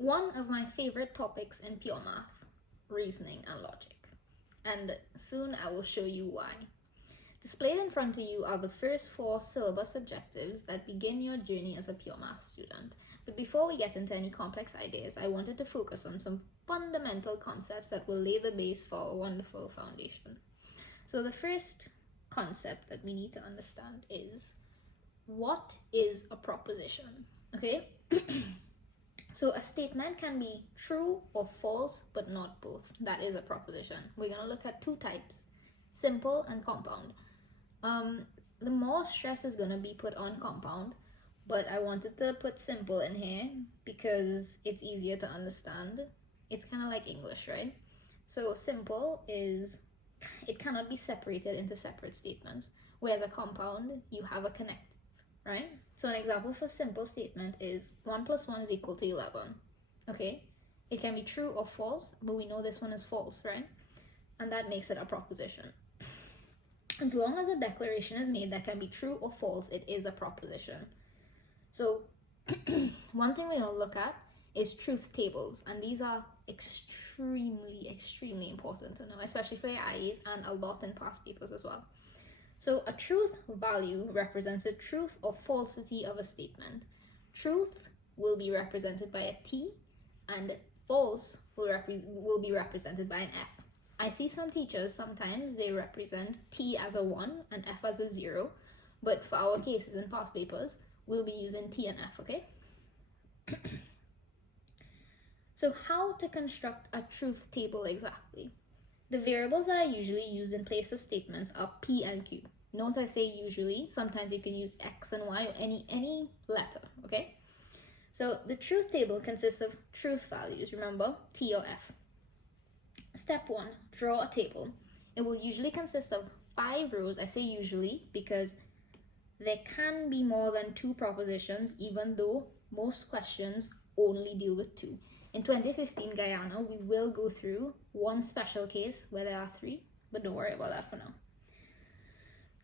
one of my favorite topics in pure math, reasoning and logic. And soon I will show you why. Displayed in front of you are the first 4 syllabus objectives that begin your journey as a pure math student. But before we get into any complex ideas, I wanted to focus on some fundamental concepts that will lay the base for a wonderful foundation. So the first concept that we need to understand is, what is a proposition? Okay? So a statement can be true or false, but not both. That is a proposition. We're going to look at 2 types, simple and compound. The more stress is going to be put on compound, but I wanted to put simple in here because it's easier to understand. It's kind of like English, right? So simple is, it cannot be separated into separate statements, whereas a compound, you have a connective, right? So an example for a simple statement is 1 + 1 is equal to 11, okay? It can be true or false, but we know this one is false, right? And that makes it a proposition. As long as a declaration is made that can be true or false, it is a proposition. So one thing we're going to look at is truth tables, and these are extremely important to know, especially for your IEs and a lot in past papers as well. So a truth value represents the truth or falsity of a statement. Truth will be represented by a T, and false will be represented by an F. I see some teachers, sometimes they represent T as a 1 and F as a 0, but for our cases in past papers, we'll be using T and F, okay? So how to construct a truth table exactly? The variables that are usually used in place of statements are P and Q. Note I say usually, sometimes you can use X and Y or any letter, okay? So the truth table consists of truth values, remember, T or F. Step 1, draw a table. It will usually consist of 5 rows. I say usually because there can be more than 2 propositions, even though most questions only deal with 2. In 2015 Guyana, we will go through one special case where there are 3, but don't worry about that for now.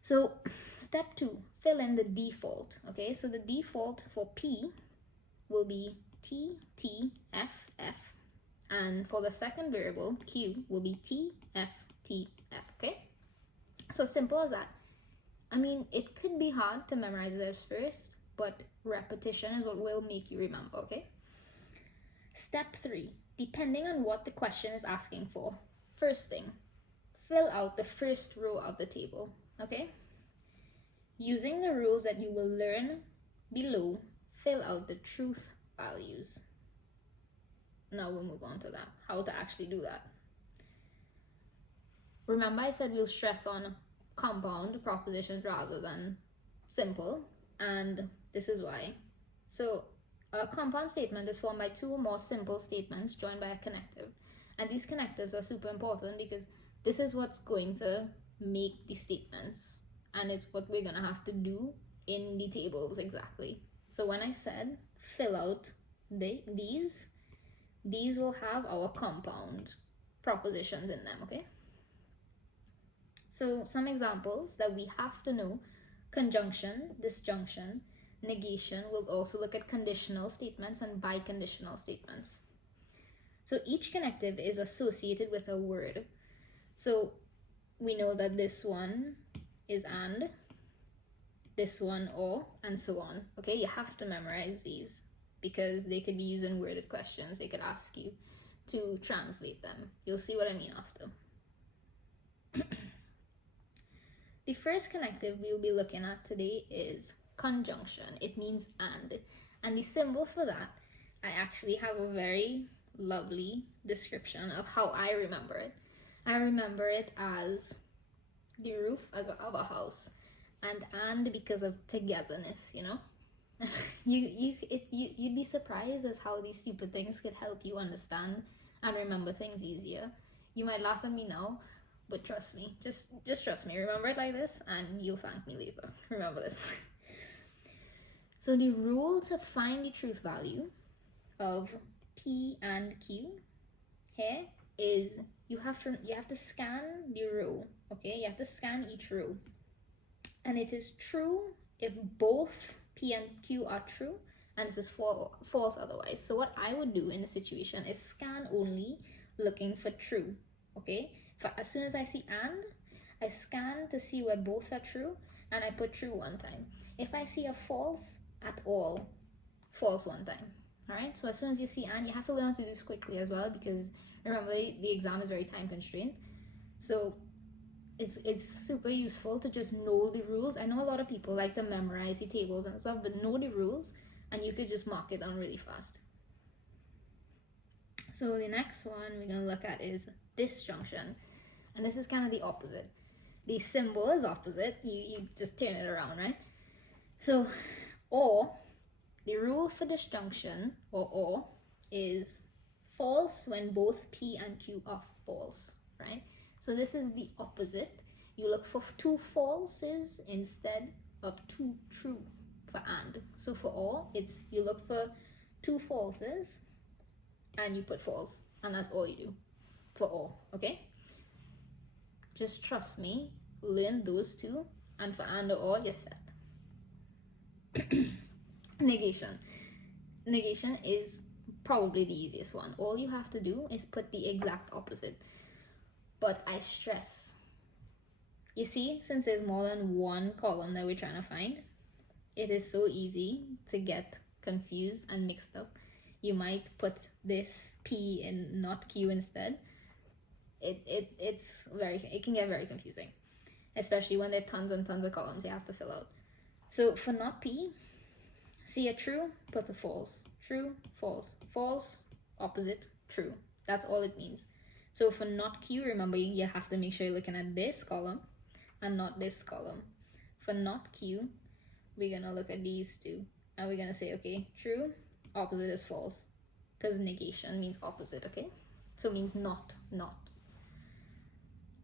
So step 2, fill in the default. Okay, so the default for P will be T, T, F, F. And for the second variable, Q, will be T, F, T, F, okay? So simple as that. I mean, it could be hard to memorize this first, but repetition is what will make you remember, okay? Step 3, depending on what the question is asking for. First thing, fill out the first row of the table, okay? Using the rules that you will learn below, fill out the truth values. Now we'll move on to that, how to actually do that. Remember I said we'll stress on compound propositions rather than simple, and this is why. So a compound statement is formed by 2 or more simple statements joined by a connective, and these connectives are super important because this is what's going to make the statements, and it's what we're gonna have to do in the tables exactly. So when I said fill out these will have our compound propositions in them, okay? So some examples that we have to know: conjunction, disjunction, negation. We'll also look at conditional statements and bi-conditional statements. So each connective is associated with a word. So we know that this one is and, this one or, and so on. Okay, you have to memorize these because they could be used in worded questions. They could ask you to translate them. You'll see what I mean after. The first connective we'll be looking at today is conjunction. It means and the symbol for that, I actually have a very lovely description of how I remember it. I remember it as the roof of a house, and because of togetherness, you know. You'd be surprised as how these stupid things could help you understand and remember things easier. You might laugh at me now, but trust me, just trust me. Remember it like this and you'll thank me later. Remember this. So the rule to find the truth value of P and Q here is you have to scan the row, okay? You have to scan each row, and it is true if both P and Q are true, and this is false otherwise. So what I would do in a situation is scan only, looking for true. Okay, as soon as I see and, I scan to see where both are true, and I put true one time. If I see a false at all, false one time. All right, so as soon as you see and, you have to learn to do this quickly as well, because remember the exam is very time constrained. So it's super useful to just know the rules. I know a lot of people like to memorize the tables and stuff, but know the rules and you could just mark it down really fast. So the next one we're going to look at is disjunction, and this is kind of the opposite. The symbol is opposite, you just turn it around, right? So or, the rule for disjunction or is false when both P and Q are false, right? So this is the opposite. You look for two falses instead of two true for and. So for or, it's you look for two falses and you put false, and that's all you do for or, okay? Just trust me, learn those two, and for and or all, you're set. Negation. Negation is probably the easiest one. All you have to do is put the exact opposite. But I stress, you see, since there's more than one column that we're trying to find, it is so easy to get confused and mixed up. You might put this P in not Q instead. It can get very confusing, especially when there are tons and tons of columns you have to fill out. So for not P, see a true, put a false. True, false, false, opposite, true. That's all it means. So for not Q, remember you have to make sure you're looking at this column and not this column. For not Q, we're gonna look at these two and we're gonna say, okay, true, opposite is false, because negation means opposite, okay? So it means not.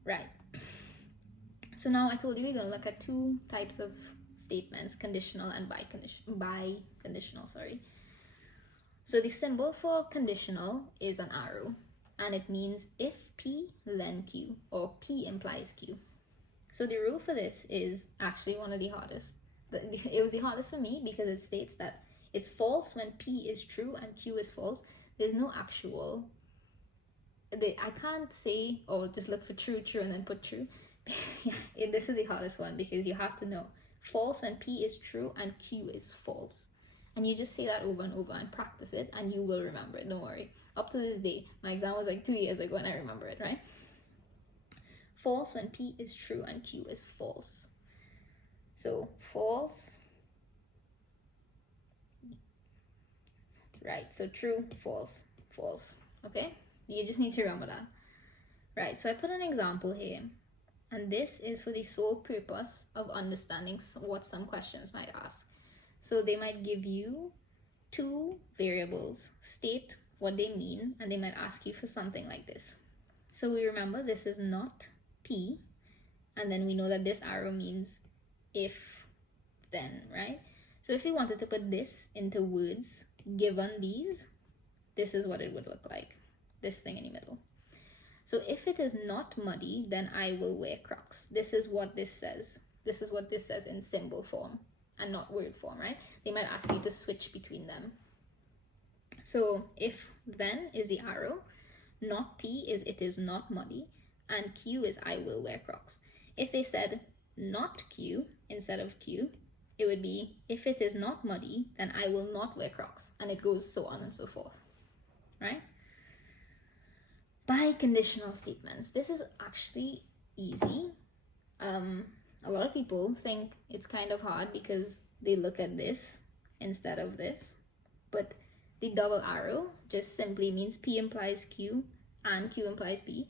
Right. So now I told you we're gonna look at two types of statements, conditional and bi-conditional, sorry. So the symbol for conditional is an arrow, and it means if P, then Q, or P implies Q. So the rule for this is actually one of the hardest. It was the hardest for me because it states that it's false when P is true and Q is false. There's no actual, I can't say, oh, just look for true, and then put true. This is the hardest one because you have to know false when P is true and Q is false. And you just say that over and over and practice it and you will remember it, don't worry. Up to this day, my exam was like 2 years ago and I remember it, right? False when P is true and Q is false. So false, right? So true, false, false, okay? You just need to remember that. Right, so I put an example here, and this is for the sole purpose of understanding what some questions might ask. So they might give you two variables, state what they mean, and they might ask you for something like this. So we remember this is not P, and then we know that this arrow means if, then, right? So if you wanted to put this into words, given these, this is what it would look like, this thing in the middle. So if it is not muddy, then I will wear Crocs. This is what this says. This is what this says in symbol form and not word form, right? They might ask you to switch between them. So if then is the arrow, not P is it is not muddy, and Q is I will wear Crocs. If they said not Q instead of Q, it would be if it is not muddy, then I will not wear Crocs, and it goes so on and so forth, right? Bi-conditional statements. This is actually easy. A lot of people think it's kind of hard because they look at this instead of this, but the double arrow just simply means P implies Q and Q implies P,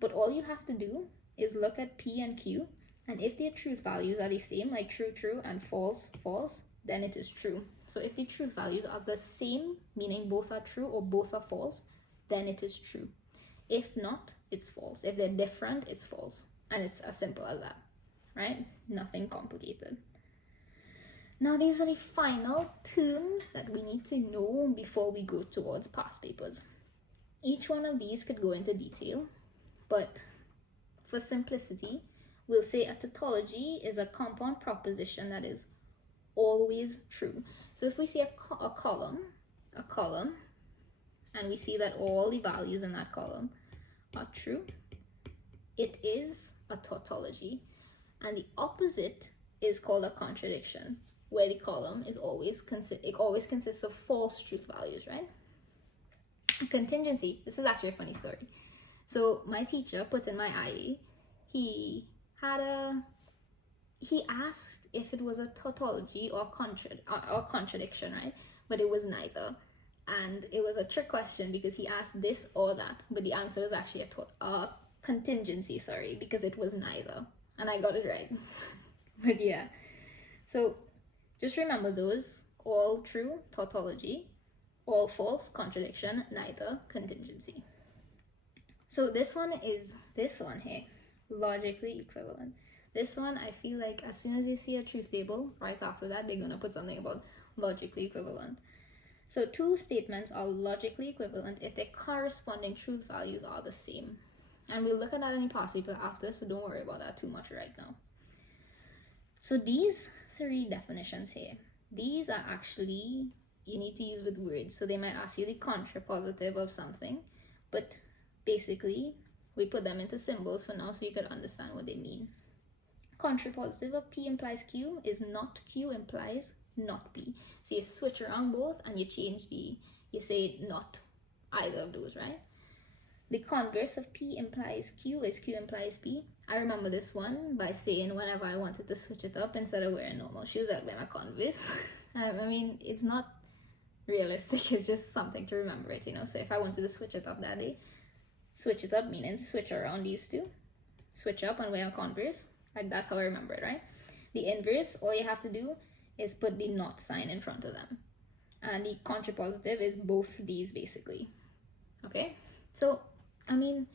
but all you have to do is look at P and Q, and if their truth values are the same, like true, true, and false, false, then it is true. So if the truth values are the same, meaning both are true or both are false, then it is true. If not, it's false. If they're different, it's false. And it's as simple as that, right? Nothing complicated. Now, these are the final terms that we need to know before we go towards past papers. Each one of these could go into detail, but for simplicity, we'll say a tautology is a compound proposition that is always true. So if we see a column, and we see that all the values in that column are true, it is a tautology. And the opposite is called a contradiction, where the column is always consists of false truth values, right? A contingency. This is actually a funny story. So my teacher put in my IE, he asked if it was a tautology or contradiction, right? But it was neither. And it was a trick question because he asked this or that, but the answer was actually a contingency, because it was neither. And I got it right. But yeah. So just remember those: all true, tautology; all false, contradiction; neither, contingency. So this one here, logically equivalent. This one, I feel like as soon as you see a truth table, right after that, they're gonna put something about logically equivalent. So two statements are logically equivalent if their corresponding truth values are the same. And we'll look at that in past paper after, so don't worry about that too much right now. So these three definitions here, these are actually, you need to use with words. So they might ask you the contrapositive of something, but basically we put them into symbols for now so you could understand what they mean. Contrapositive of P implies Q is not Q implies not P. So you switch around both and you say not either of those, right? The converse of P implies Q is Q implies P. I remember this one by saying whenever I wanted to switch it up, instead of wearing normal shoes, I'd wear my Converse. I mean, it's not realistic, it's just something to remember it, So if I wanted to switch it up that day, switch it up meaning switch around these two, switch up and wear a Converse. Like, that's how I remember it, right? The inverse, all you have to do is put the not sign in front of them. And the contrapositive is both these, basically. Okay? So, I mean,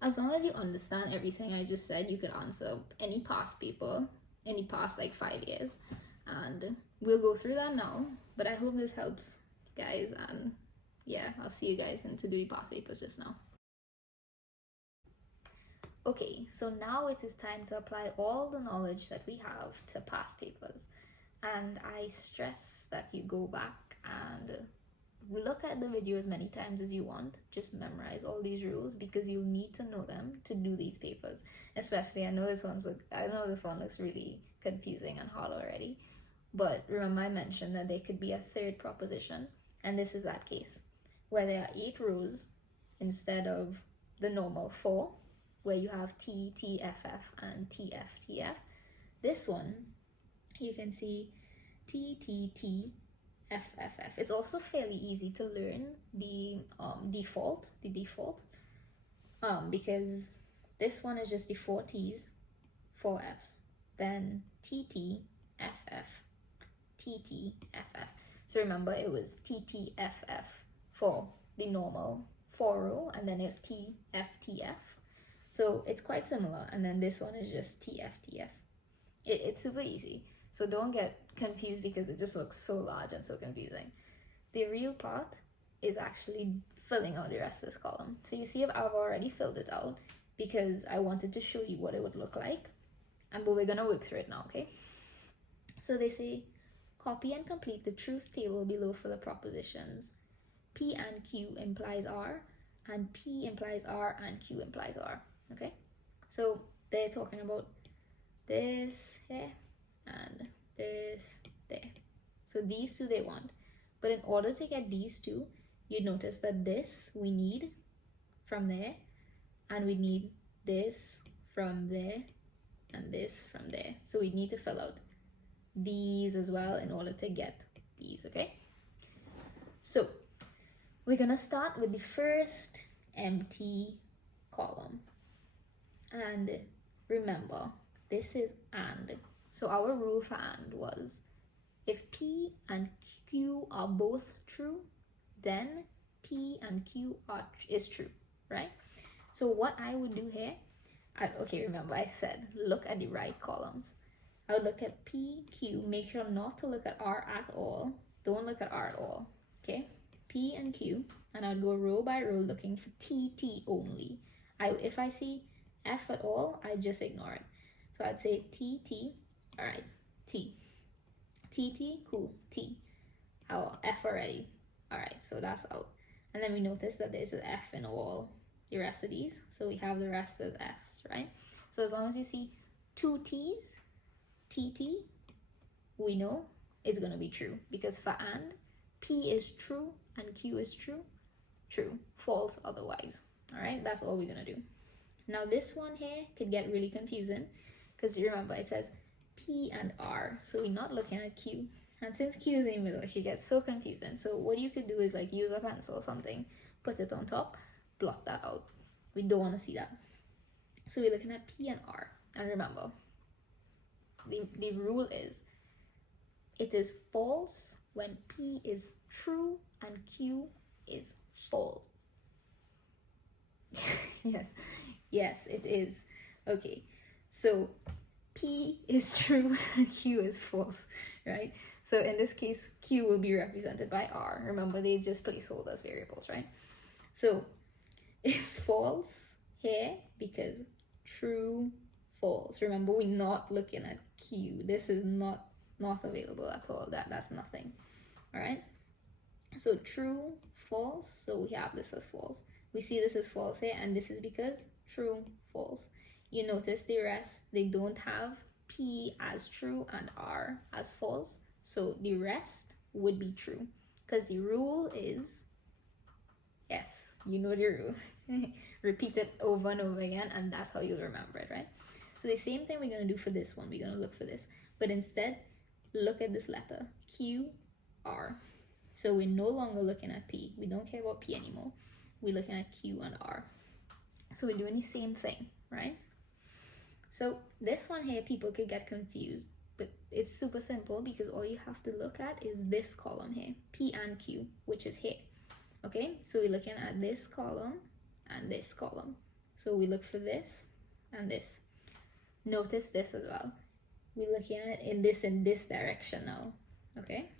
as long as you understand everything I just said, you could answer any past paper, any past, 5 years. And we'll go through that now. But I hope this helps, guys. And yeah, I'll see you guys into the past papers just now. Okay, so now it is time to apply all the knowledge that we have to past papers. And I stress that you go back and look at the video as many times as you want. Just memorize all these rules because you'll need to know them to do these papers. Especially, I know this one looks really confusing and hard already. But remember I mentioned that there could be a third proposition, and this is that case, where there are 8 rows instead of the normal 4, where you have T, T, F, F, and T, F, T, F. This one, you can see T, T, T, F, F, F. It's also fairly easy to learn the default, because this one is just the 4 T's, 4 F's, then T, T, F, F, T, T, F, F. So remember, it was T, T, F, F for the normal 4 row, and then it's T, F, T, F. So it's quite similar, and then this one is just TF, TF. It's super easy, so don't get confused because it just looks so large and so confusing. The real part is actually filling out the rest of this column. So you see I've already filled it out because I wanted to show you what it would look like, but we're gonna work through it now, okay? So they say, copy and complete the truth table below for the propositions. P and Q implies R, and P implies R, and Q implies R. Okay, so they're talking about this here and this there. So these two they want, but in order to get these two, you notice that this we need from there, and we need this from there, and this from there. So we need to fill out these as well in order to get these, okay? So we're gonna start with the first empty column. And remember, this is and. So our rule for and was, if P and Q are both true, then P and Q is true, right? So what I would do here, remember I said, look at the right columns. I would look at P, Q, make sure not to look at R at all. Don't look at R at all, okay? P and Q, and I'd go row by row looking for T, T only. If I see F at all, I just ignore it. So I'd say T, T, all right, T. TT, cool, T. Our F already. Alright, so that's out. And then we notice that there's an F in all the rest of these. So we have the rest as F's, right? So as long as you see two T's, TT, we know it's going to be true. Because for and, P is true and Q is true. True. False otherwise. Alright, that's all we're going to do. Now this one here could get really confusing. Because you remember it says P and R. So we're not looking at Q. And since Q is in the middle, it gets so confusing. So what you could do is like use a pencil or something, put it on top, blot that out. We don't want to see that. So we're looking at P and R. And remember, the rule is it is false when P is true and Q is false. Yes, it is. Okay, so P is true and Q is false, right? So in this case, Q will be represented by R. Remember, they just placeholders variables, right? So it's false here because true, false. Remember, we're not looking at Q. This is not available at all. That's nothing. All right. So true, false. So we have this as false. We see this as false here, and this is because true, false. You notice the rest, they don't have P as true and R as false. So the rest would be true because the rule is, yes, you know the rule. Repeat it over and over again, and that's how you'll remember it, right? So the same thing we're going to do for this one. We're going to look for this, but instead look at this letter Q, R. So we're no longer looking at P. We don't care about P anymore. We're looking at Q and R. So we're doing the same thing, right? So this one here, people could get confused, but it's super simple because all you have to look at is this column here, P and Q, which is here. Okay, so we're looking at this column and this column. So we look for this and this. Notice this as well. We're looking at in this direction now. Okay.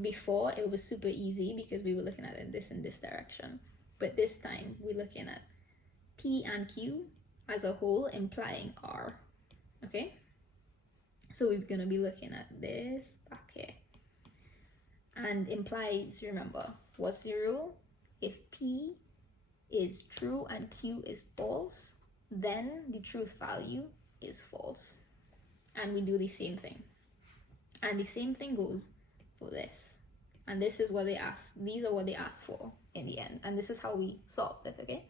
Before it was super easy because we were looking at it in this direction. But this time we're looking at P and Q as a whole implying R. Okay. So we're going to be looking at this back here. And implies, remember, what's the rule? If P is true and Q is false, then the truth value is false. And we do the same thing. And the same thing goes for this. And this is what they asked. These are what they asked for in the end. And this is how we solved it, okay?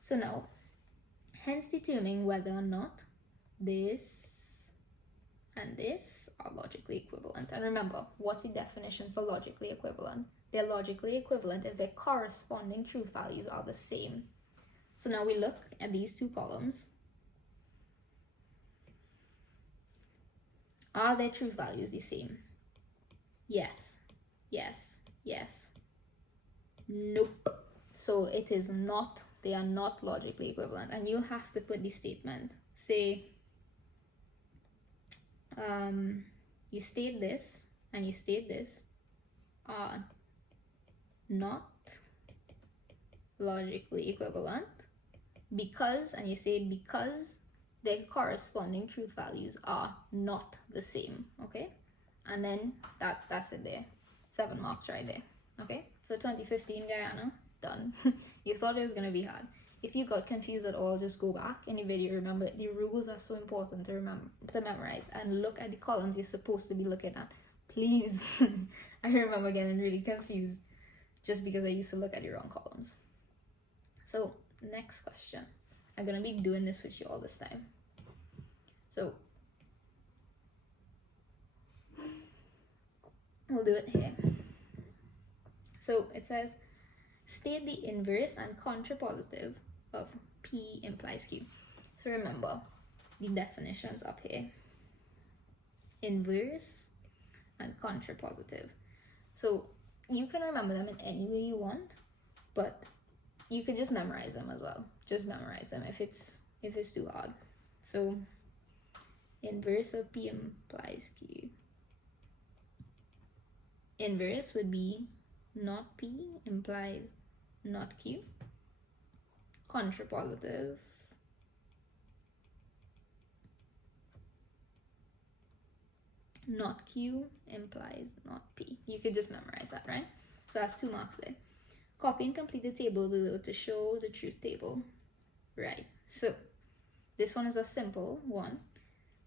So now, hence determining whether or not this and this are logically equivalent. And remember, what's the definition for logically equivalent? They're logically equivalent if their corresponding truth values are the same. So now we look at these two columns. Are their truth values the same? Yes, yes, yes. Nope. So it is not, they are not logically equivalent. And you have to put the statement, say, you state this and you state this are not logically equivalent because, and you say because their corresponding truth values are not the same, okay? And then that's it there. 7 marks right there, okay? So 2015 Guyana, done. You thought it was going to be hard. If you got confused at all, just go back in the video. Remember, the rules are so important to memorize, and look at the columns you're supposed to be looking at. Please. I remember getting really confused just because I used to look at the wrong columns. So next question. I'm going to be doing this with you all this time. So we'll do it here. So it says, state the inverse and contrapositive of P implies Q. So remember the definitions up here. Inverse and contrapositive. So you can remember them in any way you want, but you could just memorize them as well. Just memorize them if it's too hard. So inverse of P implies Q. Inverse would be not P implies not Q. Contrapositive not Q implies not P. You could just memorize that, right? So that's 2 marks there. Copy and complete the table below to show the truth table. Right, so this one is a simple one,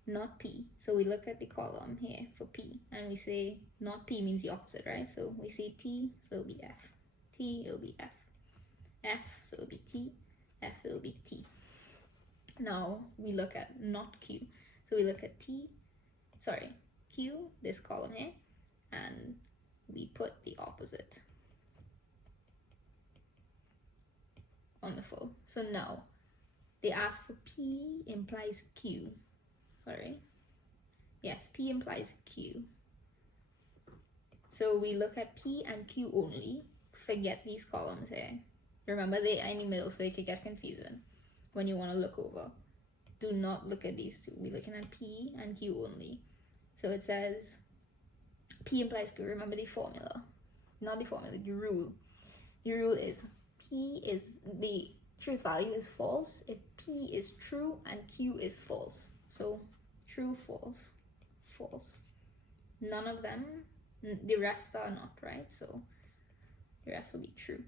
not P. So we look at the column here for P and we say not P means the opposite, right? So we say T, so it'll be F. T, it'll be F. F, so it'll be T. F, it'll be T. Now we look at not Q. So we look at Q, this column here, and we put the opposite on the full. So now they ask for P implies Q. Sorry. Yes, P implies Q. So we look at P and Q only. Forget these columns here. Remember, they are in the middle, so they could get confusing when you want to look over. Do not look at these two. We're looking at P and Q only. So it says P implies Q. Remember the formula. Not the formula, the rule. The rule is P is the truth value is false if P is true and Q is false. So true, false, false. None of them, the rest are not, right? So the rest will be true.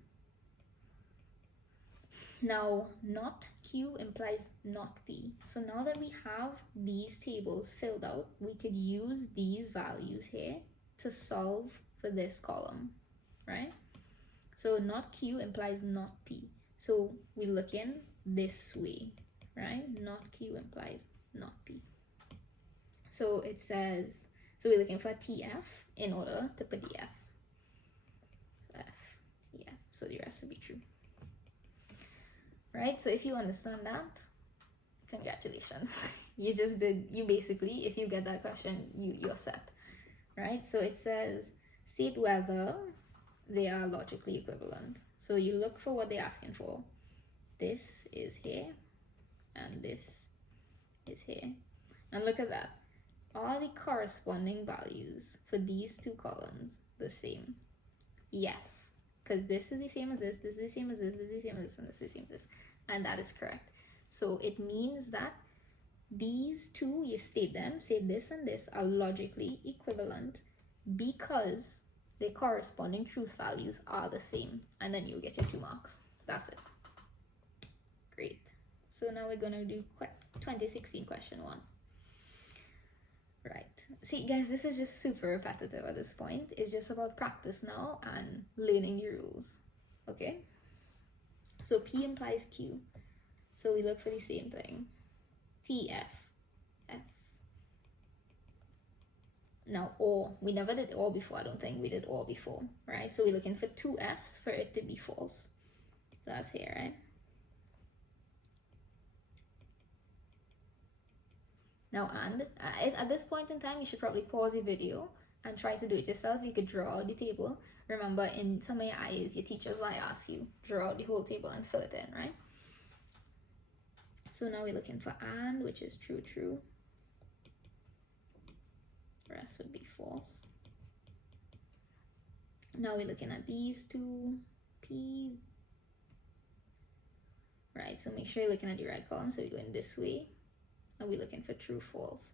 Now, not Q implies not P. So now that we have these tables filled out, we could use these values here to solve for this column, right? So not Q implies not P. So we look in this way, right? Not Q implies not P. So it says, so we're looking for TF in order to put the F. So F, yeah, so the rest will be true. Right, so if you understand that, congratulations. You basically, if you get that question, you're set, right? So it says, state whether they are logically equivalent. So you look for what they're asking for. This is here, and this is here. And look at that. Are the corresponding values for these two columns the same? Yes, because this is the same as this is the same as this is the same as this, and this is the same as this. And that is correct. So it means that these two, you state them, say this and this are logically equivalent because the corresponding truth values are the same. And then you'll get your 2 marks. That's it. Great. So now we're going to do 2016 question 1. Right. See, guys, this is just super repetitive at this point. It's just about practice now and learning the rules. Okay? So P implies Q. So we look for the same thing. TF. F. Now, or. We never did or before. I don't think we did or before. Right? So we're looking for 2 Fs for it to be false. So that's here, right? Now, and at this point in time, you should probably pause the video and try to do it yourself. You could draw out the table. Remember, in some of your IAs, your teachers might ask you, draw out the whole table and fill it in, right? So now we're looking for and, which is true, true. The rest would be false. Now we're looking at these two, P. Right, so make sure you're looking at the right column. So we're going this way. And we're looking for true, false.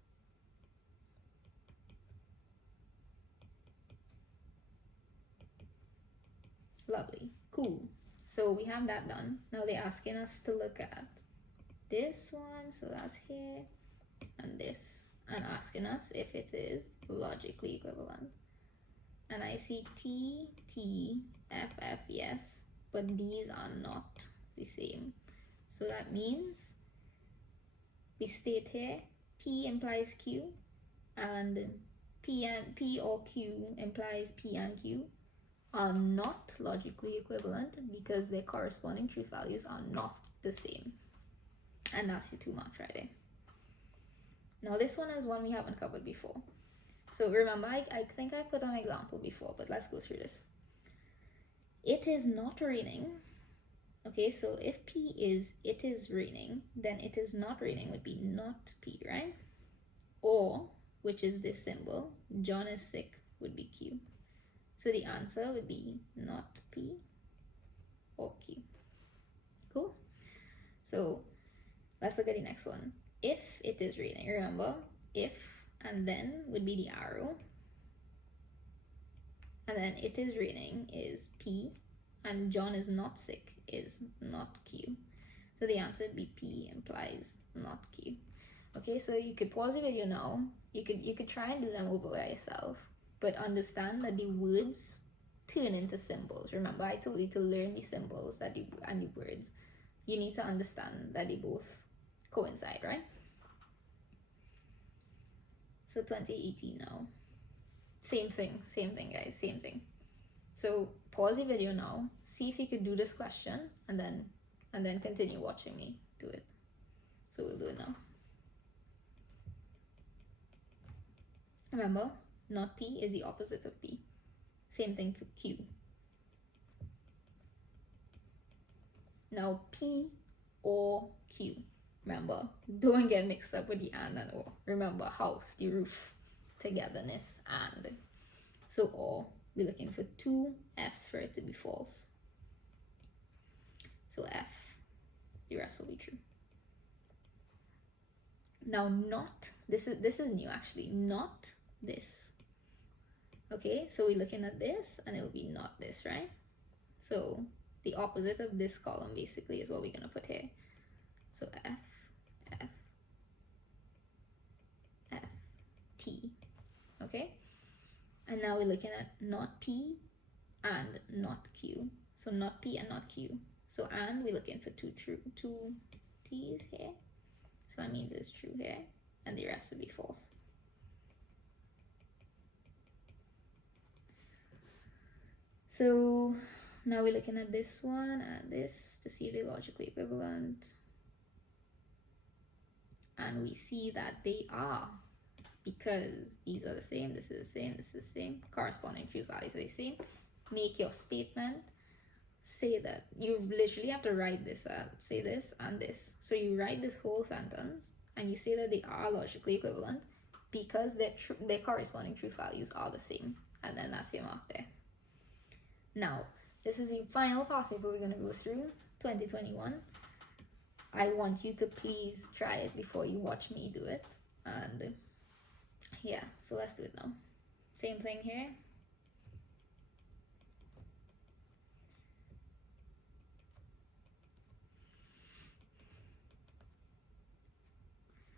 Lovely. Cool. So we have that done. Now they're asking us to look at this one. So that's here. And this. And asking us if it is logically equivalent. And I see T, T, F, F, yes. But these are not the same. So that means we state here P implies Q. And P or Q implies P and Q are not logically equivalent because their corresponding truth values are not the same. And that's your 2 marks right there. Now this one is one we haven't covered before. So remember, I think I put an example before, but let's go through this. It is not raining. Okay, so if P is it is raining, then it is not raining would be not P, right? Or, which is this symbol, John is sick would be Q. So the answer would be not P or Q. Cool? So let's look at the next one. If it is raining, remember, if and then would be the arrow, and then it is raining is P, and John is not sick is not Q. So the answer would be P implies not Q. Okay, so you could pause the video now. You could try and do them over by yourself, but understand that the words turn into symbols. Remember, I told you to learn the symbols and the words. You need to understand that they both coincide, right? So 2018 now. Same thing, guys, same thing. So pause the video now, see if you could do this question, and then continue watching me do it. So we'll do it now. Remember, not P is the opposite of P. Same thing for Q. Now P or Q. Remember, don't get mixed up with the and or. Remember, house, the roof, togetherness, and. So or, we're looking for two F's for it to be false. So F, the rest will be true. Now not, this is new actually, not this. Okay, so we're looking at this and it'll be not this, right? So the opposite of this column basically is what we're gonna put here. So F, F, F, T, okay? And now we're looking at not P and not Q. So not P and not Q. So and we're looking for two T's here. So that means it's true here, and the rest would be false. So now we're looking at this one and this to see if they're logically equivalent. And we see that they are, because these are the same, this is the same, this is the same, corresponding truth values are the same. Make your statement, say that. You literally have to write this out, say this and this. So you write this whole sentence and you say that they are logically equivalent because their corresponding truth values are the same, and then that's your mark there. Now, this is the final past paper we're going to go through, 2021. I want you to please try it before you watch me do it. And yeah, so let's do it now. Same thing here.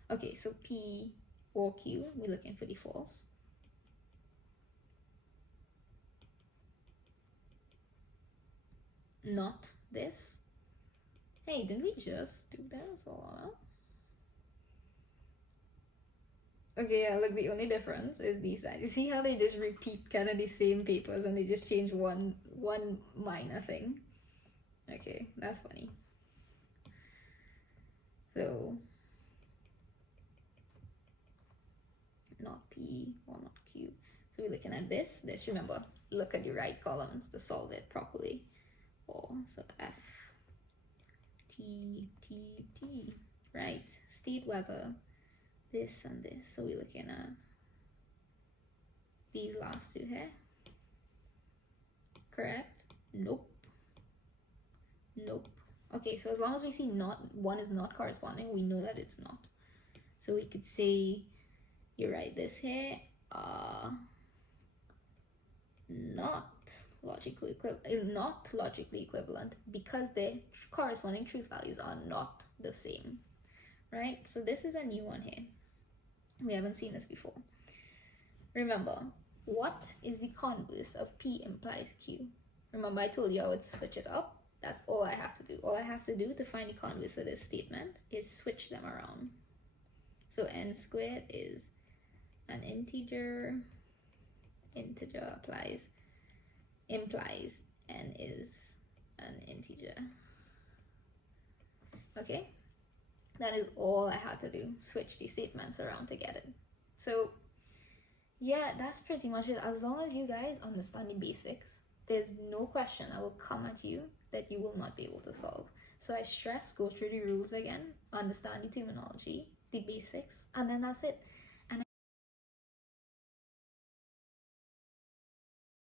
Okay, so P or Q, we're looking for the false. Not this. Hey, didn't we just do this all? Okay, yeah, look, the only difference is these sides. You see how they just repeat kind of the same papers and they just change one minor thing? Okay, that's funny. So, not P or not Q. So we're looking at this. Remember, look at the right columns to solve it properly. Or, so F, T, T, T. Right, state whether this and this. So we're looking at these last two here. Correct? Nope. Nope. Okay, so as long as we see not, one is not corresponding, we know that it's not. So we could say, you write this here, not logically equivalent because their corresponding truth values are not the same, right? So this is a new one here. We haven't seen this before. Remember, what is the converse of P implies Q? Remember, I told you I would switch it up. That's all I have to do. All I have to do to find the converse of this statement is switch them around. So n squared is an integer implies n is an integer. Okay, that is all I had to do, switch these statements around to get it. So yeah, that's pretty much it. As long as you guys understand the basics, there's no question I will come at you that you will not be able to solve. So I stress, go through the rules again, understand the terminology, the basics, and then that's it.